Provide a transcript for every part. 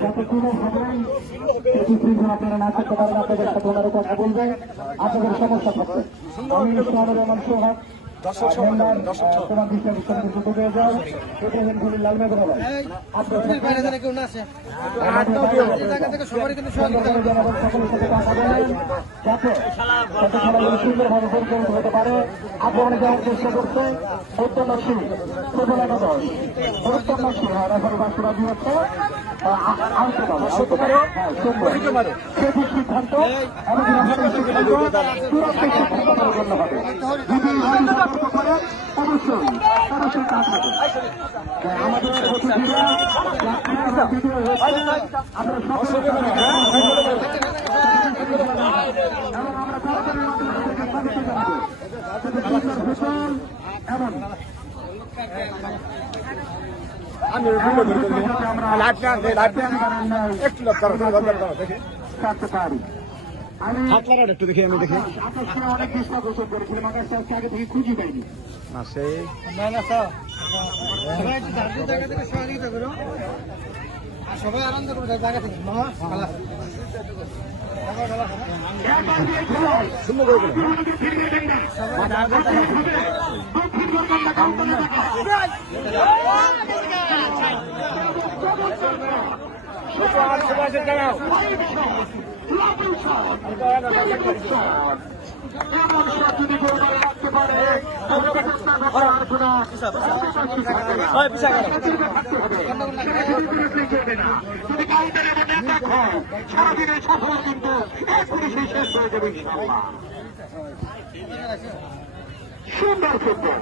যাতে কোনোভাবেই আপনারা না থাকতে পারেন, আপনাদের সাথে ওনারা কথা বলবেন, আপনাদের সমস্যা থাকবে। আমি ইসলামের রহমান সোহাগ তোমার বিশ্বাস সংযুক্ত হয়ে যাও, লালমেঘ সকলের সাথে কথা বলেন যাতে খেলাগুলো সুন্দরভাবে পরিচালিত হতে পারে। আপনারা যাওয়ার চেষ্টা করছে উত্তরনশী প্রবলতা দল উত্তরনশী রাজি হচ্ছে সিদ্ধান্ত হবে অবশ্যই কাজ হবে। আমাদের একটু দেখি আমি দেখি অনেক চেষ্টা গোসল করেছিলাম আগে থেকে খুঁজি পাইনি সবাই আনন্দ করে জায়গা থেকে সারাদিনের সফল কিন্তু শেষ হয়ে যাবে সুন্দর ফুটবল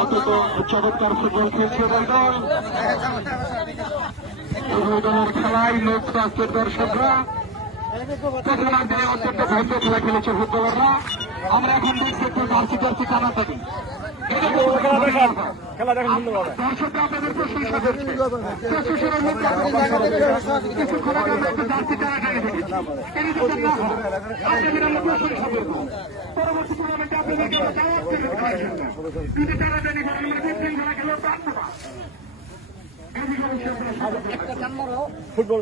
অন্তত চমৎকার ফুটবল খেলছে দলের খেলায় লোক রাষ্ট্রের দর্শকরা অত্যন্ত ভদ্র খেলা খেলেছে ফুটবলাররা। আমরা এখন দেখছি একটু জার্সি জার্সি টানা থাকি খেলা দেখেন সুন্দরভাবে দর্শকরা আপনাদের প্রশংসা করছে। কিছুক্ষণ আগে আমরা একটা জার্সি টানা পরবর্তী টুর্নামেন্টে আপনাদেরকে যদি টানাটানি করেন আমরা দেখছেন খেলা খেলো ধন্যবাদ। ফুটবল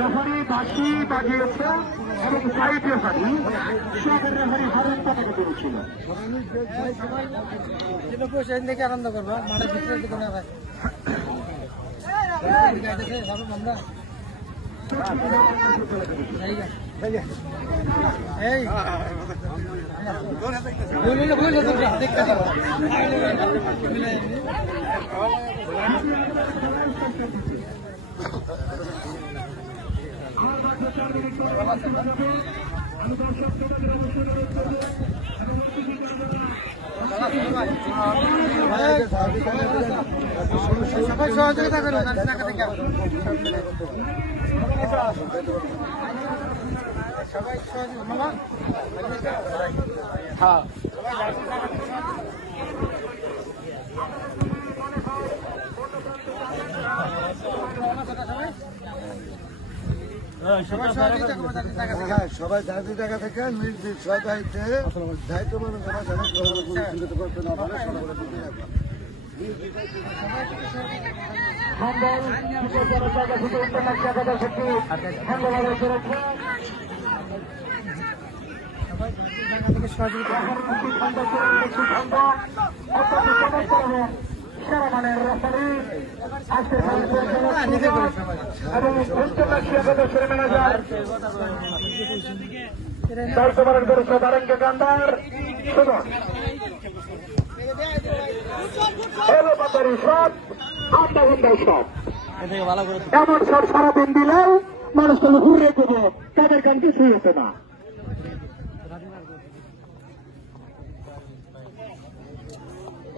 রেফারি বাঁশি বাজিয়েছে এবং সাইড রেফারি সবের রেফারি হরেন পতাকা তুলেছিল। দেখে আনন্দ করবো মাঠের ভিতরে দিকে না ভাই এই সবাই সহযোগিতা করুন সবাই সহযোগিতা হ্যাঁ সবাই জাতি জায়গা থেকে নির্দিষ্ট দায়িত্বে দায়িত্ব মানে সেরামানের রেফারি এবং সদস্যের ম্যানেজার দায়িত্ব পালন করেছে দারেঙ্গে গান্ধার সুদন সব আমরা হুন্দাই সব এমন সব সারাদিন দিলেও মানুষ তো ঘুরে দেবো তাদের গান কিছুই হতো না।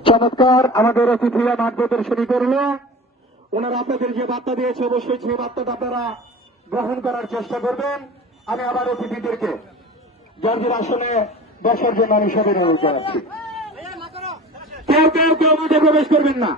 চমৎকার আমাদের অতিথিরা মাঠ প্রদর্শনী করলো। ওনারা আপনাদের যে বার্তা দিয়েছে অবশ্যই সেই বার্তাটা আপনারা গ্রহণ করার চেষ্টা করবেন। আমি আবার অতিথিদেরকে জর্জের আসনে বসার জন্য আমি সবাই অনুরোধ জানাচ্ছি। কেউ মাঠে প্রবেশ করবেন না।